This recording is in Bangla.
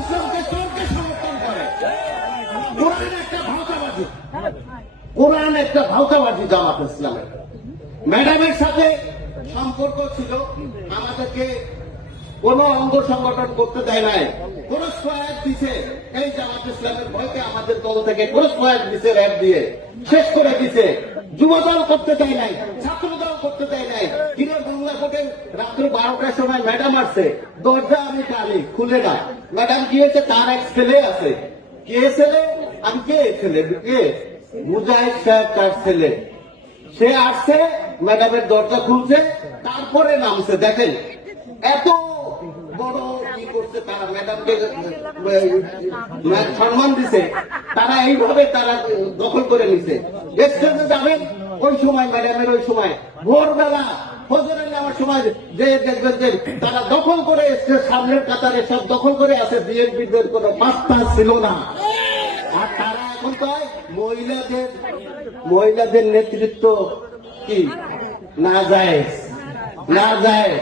ইসলামকে চোরকে সমর্থন করে। কোরআন একটা ভাওতাবাজি, কোরআন একটা ভাওতাবাজি জামাত ইসলামের। ম্যাডামের সাথে সম্পর্ক ছিল, আমাদেরকে কোন অঙ্গ সংগঠন করতে দেয় নাই, কোন সহায়ক দিছে এই জামাত ইসলামের ভয়কে আমাদের দল থেকে কোন সহায়ক দিছে, র্যাব দিয়ে শেষ করে দিছে। যুবদল করতে দেয় নাই, ছাত্রদল করতে দেয় নাই। কিনে বাংলা ভোটের রাত্র 12টার সময় ম্যাডাম আসছে, দরজা আমি টানি, খুলে না। ম্যাডাম গিয়েছে, তার এক ছেলে আছে। কে ছেলে? আমি কে ছেলে? কে? মুজাহিদ সাহেব তার ছেলে। সে আসছে, ম্যাডামের দরজা খুলছে, তারপরে নামছে। দেখেন এত বড় কি করছে তারা, ম্যাডামকে সম্মান দিছে, তারা এইভাবে তারা দখল করে নিছে। স্টেজে যাবেন ওই সময়, ম্যাডামের ওই সময় ভোরবেলা ফজরের নামার সময় যে দেখবেন যে তারা দখল করে স্টেজ সামনের কাতারে সব দখল করে আছে। বিএনপিদের কোনো পাত্তা ছিল না। আর তারা এখন কয় মহিলাদের নেতৃত্ব কি না যায়, না যায়।